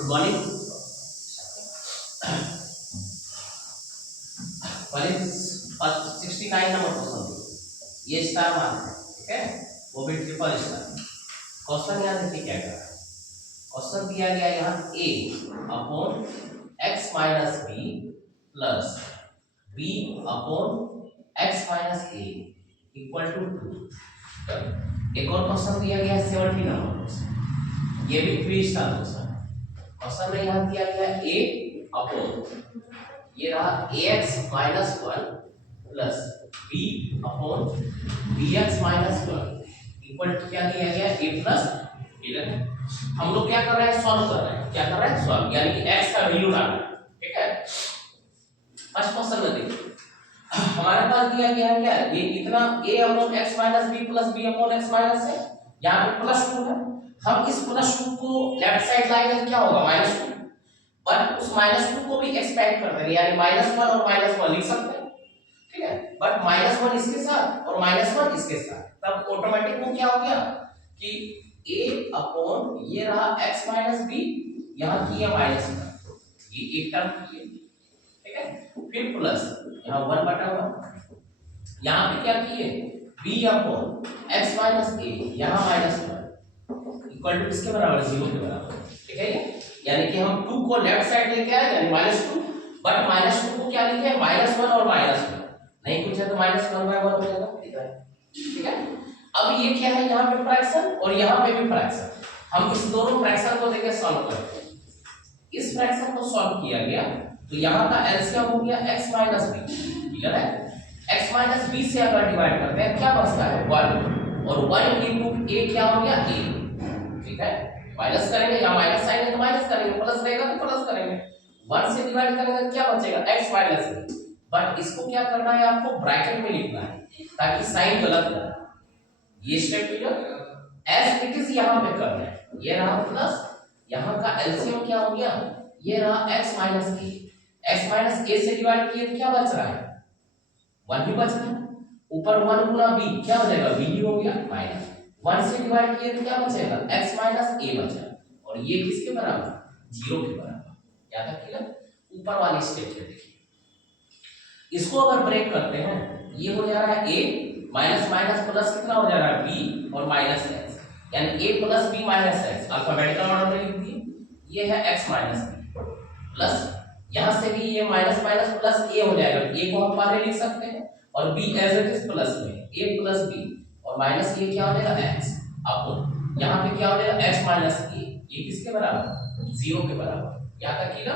Good morning. वाले 69 number question, ये star mark है, ठीक है, वो भी ट्रिपल स्टार। क्वेश्चन याद रखिए क्या कर रहा है। क्वेश्चन दिया गया यहाँ a upon x minus B plus b upon x minus a equal to 2। एक और क्वेश्चन दिया गया है 70 नंबर क्वेश्चन, ये भी 3 स्टार क्वेश्चन है। क्वेश्चन में यहाँ दिया गया a अपॉन ये रहा ax minus 1 plus b upon bx minus 1 equal to क्या दिया गया a प्लस 11। हम लोग क्या कर रहे हैं, सॉल्व कर रहे हैं। क्या कर रहे हैं, सॉल्व, यानी कि x का वैल्यू डालना है, ठीक है। फर्स्ट क्वेश्चन में देखिए हमारे पास दिया गया है क्या, ये इतना a upon x minus b plus b upon x minus है, यहाँ पे प्लस 2 है। हम इस प्लस 2 को लेफ्ट साइड लाएंगे क्या होगा, माइनस 2, बट उस माइनस 2 को भी एक्सपेंड कर देंगे, यानी माइनस 1 और माइनस 1 लिख सकते हैं, ठीक है। बट माइनस 1 इसके साथ और माइनस 1 इसके साथ, तब ऑटोमेटिक वो क्या हो गया कि a अपॉन ये रहा x माइनस b, यहाँ किया माइनस 1, ये एक टर्म किए, ठीक है। फिर प्लस यहाँ 1 बटा 1, यहाँ पे क्या किए b upon x minus a, यहाँ माइनस 1 इक्वल टू किसके बराबर, 0 के बराबर, ठीक है। यानी कि हम 2 को लेफ्ट साइड लेके आए यानी -2, बट -2 को क्या लिखे -1 और -1, नहीं कुछ है तो -1/1 हो जाएगा, ठीक है। अब ये क्या है, यहाँ पे फ्रैक्शन और यहाँ पे भी फ्रैक्शन, हम इस दोनों फ्रैक्शन को लेके सॉल्व करते हैं। इस फ्रैक्शन को सॉल्व किया गया तो यहाँ का एलसीएम हो गया x माइनस b, क्लियर है। x माइनस b से अगर डिवाइड करते हैं क्या बचता है 1, और 1 इनटू a क्या हो गया a, ठीक है। माइनस करेंगे या माइनस साइन है तो माइनस करेंगे, प्लस रहेगा तो प्लस करेंगे, 1 से डिवाइड करेंगे क्या बचेगा x माइनस b, बट इसको क्या करना है, आपको ब्रैकेट में लिखना है ताकि साइन गलत ना, ये step clear. As it is यहाँ पे करना है, ये रहा प्लस, यहाँ का एलसीएम क्या हो गया, ये रहा x minus a, x minus a से डिवाइड किए तो क्या बच रहा है 1 ही बच रहा है, ऊपर 1 गुना b क्या हो जाएगा b ही हो गया, माइनस 1 से डिवाइड किए तो क्या बचेगा x माइनस a बचा, और ये किसके बराबर 0 के बराबर, याद रखिएगा। ऊपर वाली स्टेप पे देखिए, इसको अगर ब्रेक करते हैं ये हो जा रहा है a माइनस माइनस प्लस कितना हो जा रहा है b और माइनस x, यानी a plus b minus x, alphabetical order में लिख दिए, ये है x माइनस b प्लस यहां से भी ये माइनस माइनस प्लस a हो जाएगा, a को हम बाहर लिख सकते हैं और b as it is plus में a प्लस b और माइनस a क्या हो जाएगा x, अब यहां पे क्या हो जाएगा x माइनस a, ये किसके बराबर 0 के बराबर, याद रखिएगा।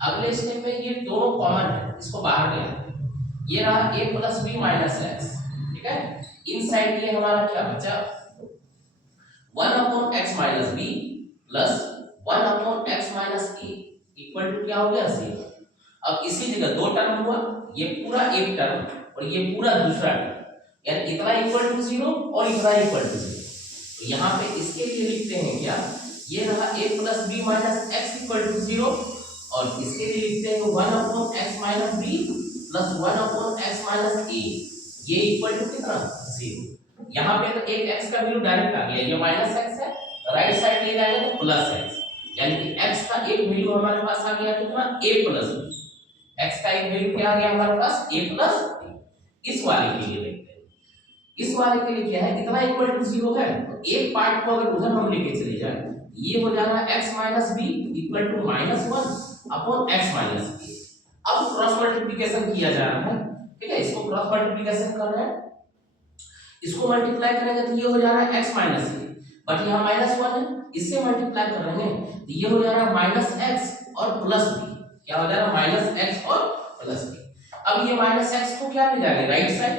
अगले स्टेप में ये दोनों कॉमन है, इसको बाहर ले आते हैं, ये रहा a plus b minus x, ठीक है। इनसाइड ये हमारा क्या बचा 1 upon x minus b plus 1 upon x minus a equal to क्या हो गया 0। अब इसी जगह दो टर्म हुआ, ये पूरा एक टर्म और ये पूरा दूसरा टर्म, यानी इतना इक्वल टू 0 और इतना इक्वल टू 0, तो यहाँ पे इसके लिए लिखते हैं क्या, ये रहा a plus b minus x equal to 0, और इसके लिए लिखते हैं 1 upon x minus b plus 1 upon x minus a, ये इक्वल टू कितना 0। यहाँ पे तो एक x का वैल्यू डायरेक्ट आ गया, ये माइनस x है, राइट साइड ले जाएंगे तो प्लस x, यानी कि x का एक वैल्यू हमारे पास आ गया कितना a प्लस b, x का एक वैल्यू क्या आ गया हमारे पास a प्लस b। इस वाले के लिए देखते हैं, इस वाले के लिए क्या है, इतना इक्वल टू 0 है, तो एक पार्ट को अगर उधर हम लेके चले जाए, ये हो जा रहा है x minus b equal to -1 upon x minus b। अब क्रॉस मल्टीप्लिकेशन किया जा रहा है, ठीक है, इसको क्रॉस मल्टीप्लिकेशन कर रहे हैं, इसको मल्टीप्लाई करेंगे तो ये हो जा रहा है x माइनस a, बट यहाँ -1 है, इससे मल्टीप्लाई कर रहे हैं तो ये हो जा रहा है माइनस x और प्लस b, क्या हो जा रहा है माइनस x और प्लस b। अब ये माइनस x को क्या ले जाएंगे राइट साइड,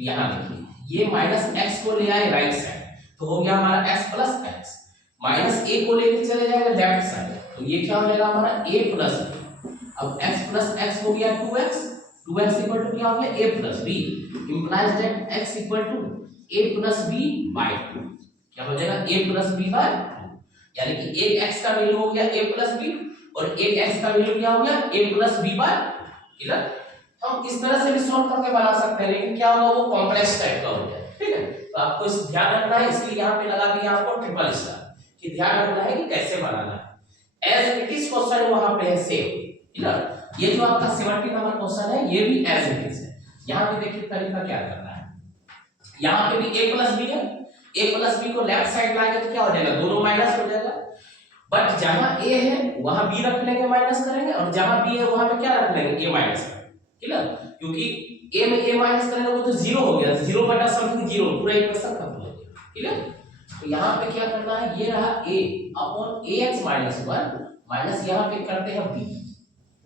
यहाँ देखिए ये माइनस x को ले आए राइट साइड, तो हो गया हमारा x plus x, minus a को लेके चले जाएंगे लेफ्ट साइड, तो ये क्या हो जाएगा हमारा a प्लस b। अब x प्लस x हो गया 2x, 2x इक्वल टू क्या हो गया a plus b, implies that x equal to a plus b by 2, क्या हो जाएगा a प्लस b बाय 2, यानी कि एक x का वैल्यू हो गया a प्लस b और एक x का वैल्यू क्या हो गया a plus b by, clear. हम इस तरह से भी सॉल्व करके बना सकते हैं, लेकिन क्या होगा वो कॉम्प्लेक्स टाइप का हो जाए, ठीक है। तो आपको इस ध्यान रखना है, इसलिए यहाँ पे लगा दिया आपको ट्रिपल स्टार, कि ध्यान रखना है कि कैसे बनाना है। एज इट इज क्वेश्चन वहां पे है सेम, क्लियर। ये जो आपका 70 नंबर क्वेश्चन है ये भी एज इट इज है। यहाँ पे देखिए तरीका क्या करना है, यहाँ पे भी a प्लस बी है, a प्लस बी को लेफ्ट साइड लाएंगे तो क्या हो जाएगा, दोनों माइनस हो जाएगा। बट जहां a है वहां b रख लेंगे, माइनस करेंगे, और जहां b है वहां पे क्या रख लेंगे, a माइनस करेंगे, क्लियर। क्योंकि a में a माइनस करेंगे वो तो जीरो हो गया, जीरो बटा समथिंग जीरो, पूरा इक्वेशन खत्म हो गया, क्लियर। तो यहाँ पे क्या करना है, ये रहा a upon ax minus 1 minus यहाँ पे करते हैं b,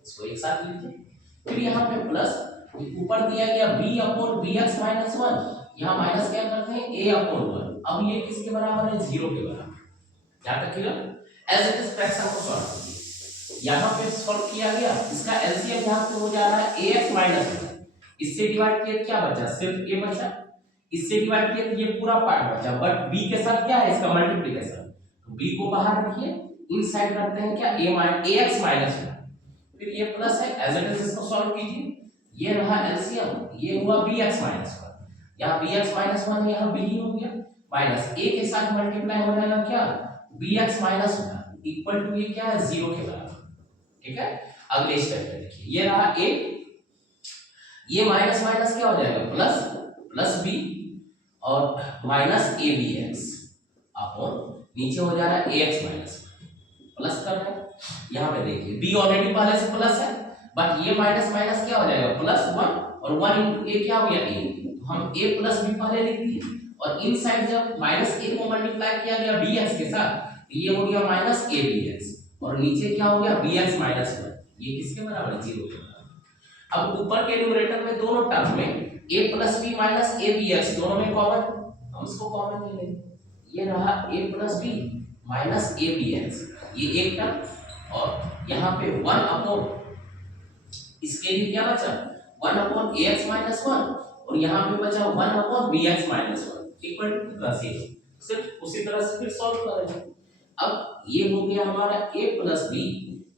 इसको एक साथ लिखिए। फिर यहाँ पे प्लस ऊपर दिया गया b अपॉन bx माइनस 1, यहाँ माइनस क्या करते हैं a अपॉन 1। अब ये किसके बराबर है, जीरो के बराबर। यहाँ तक clear. As it is fraction को सॉल्व कीजिए, यहाँ पे सॉल्व किया गया, इसका एलसीएम यहाँ पे हो जा रहा है ax माइनस 1, इससे डिवाइड किया क्या बचा, सिर्फ a बचा, इससे डिवाइड किया तो ये पूरा पार्ट बचा, बट b के साथ क्या है इसका मल्टीप्लिकेशन, तो b को बाहर रखिए, इनसाइड करते हैं क्या ax माइनस 1, फिर ये प्लस है, एज इट इज इसको सॉल्व कीजिए, ये रहा एलसीएम, ये हुआ bx माइनस 1, यहाँ bx माइनस 1 यहाँ b ही हो गया, माइनस a के साथ मल्टीप्लाई हो जाएगा क्या, bx माइनस 1 इक्वल टू ये क्या है, जीरो के बराबर, ठीक है। अगले स्टेप में देखिए, ये रहा a, ये माइनस माइनस क्या हो जाएगा, प्लस, प्लस b और माइनस a bx अपॉन नीचे हो जा रहा है ax माइनस 1, प्लस कर रहे हैं, यहाँ पे देखिए b ऑलरेडी पहले से प्लस है, बट ये माइनस माइनस क्या हो जाएगा, प्लस 1, और 1 into a क्या हो गया, a, तो हम a प्लस b पहले लिख दिए, और इन साइड जब माइनस a को मल्टीप्लाई किया गया bx के साथ, तो ये हो गया माइनस a bx, और नीचे क्या हो गया, bx माइनस 1, ये किसके बराबर है, जीरो के बराबर। अब ऊपर के न्यूमरेटर में दोनों टर्म में a plus b minus a bx दोनों में कॉमन, हम इसको कॉमन ले लेंगे, ये रहा a plus b minus a bx, ये एक टर्म, और यहाँ पे 1 अपॉन, इसके लिए क्या बचा, 1 अपॉन ax माइनस 1, और यहाँ पे बचा 1 upon bx minus 1 equal two plus 0, सिर्फ उसी तरह से फिर सॉल्व करेंगे। अब ये हो गया हमारा a plus b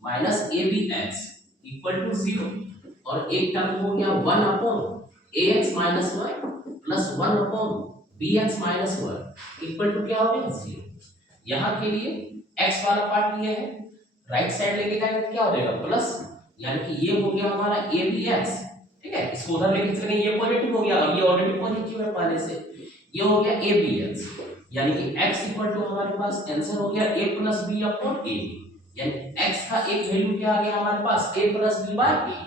minus a bx equal to 0, और एक टर्म हो गया 1 upon ax minus 1 plus 1 upon bx minus 1 equal to क्या हो गया, 0। यहाँ के लिए x वाला पार्ट ये है, राइट साइड लेके जाएंगे तो क्या हो जाएगा, प्लस, यानी कि ये हो गया हमारा a bx, ठीक है, इसको उधर लेके चलेंगे, ये पॉजिटिव हो गया, अब ये ऑलरेडी पॉजिटिव है पहले से, ये हो गया a bx, यानी कि x इक्वल टू हमारे पास आंसर हो गया a plus b upon a, यानी x का एक वैल्यू क्या आ गया हमारे पास, a plus b by a,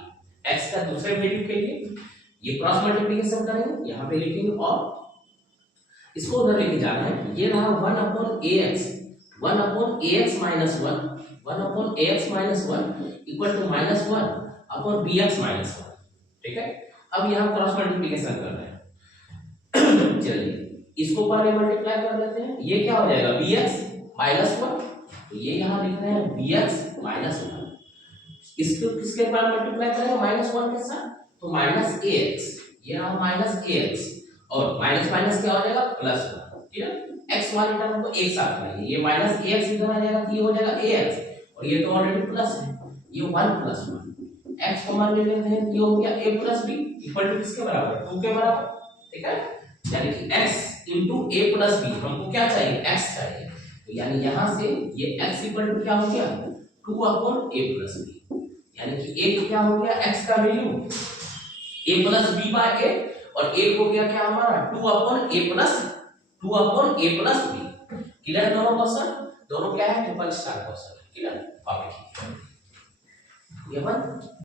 x का दूसरे वैल्यू के लिए ये क्रॉस मल्टीप्लिकेशन करेंगे, यहाँ पे लिखेंगे, और इसको उधर लेके जाना है, ये रहा 1 upon ax, 1 upon ax minus 1, 1 upon ax minus 1 equal to minus 1 upon bx minus 1, ठीक है। अब यहाँ क्रॉस मल्टीप्लिकेशन कर रहे हैं चलिए इसको पहले मल्टीप्लाई कर लेते हैं, ये क्या हो जाएगा, bx माइनस 1, तो ये यहाँ लिख रहे हैं bx माइनस 1, इसको किसके बाद मल्टीप्लाई करेंगे, माइनस 1 के साथ, तो माइनस ax, ये रहा माइनस ax, और माइनस माइनस क्या हो जाएगा, प्लस 1, ठीक है। x वाले टर्म को एक साथ लाइए, ये माइनस ax इधर आ जाएगा, तो ये हो जाएगा ax, और ये तो ऑलरेडी प्लस है, ये 1 प्लस 1, x को मान ले लेते हैं, ये हो गया a plus b equal to किसके बराबर, 2 के बराबर, ठीक है। यानी कि x into a plus b, हमको क्या चाहिए, x चाहिए, तो यानी यहाँ से ये x इक्वल टू क्या हो गया, 2 अपॉन a प्लस b, यानी कि a क्या हो गया, x का value a plus b by a, और a हो गया क्या हमारा 2 upon a plus b, clear. दोनों क्वेश्चन, दोनों क्या है, ट्रिपल स्टार क्वेश्चन, क्लियर। ये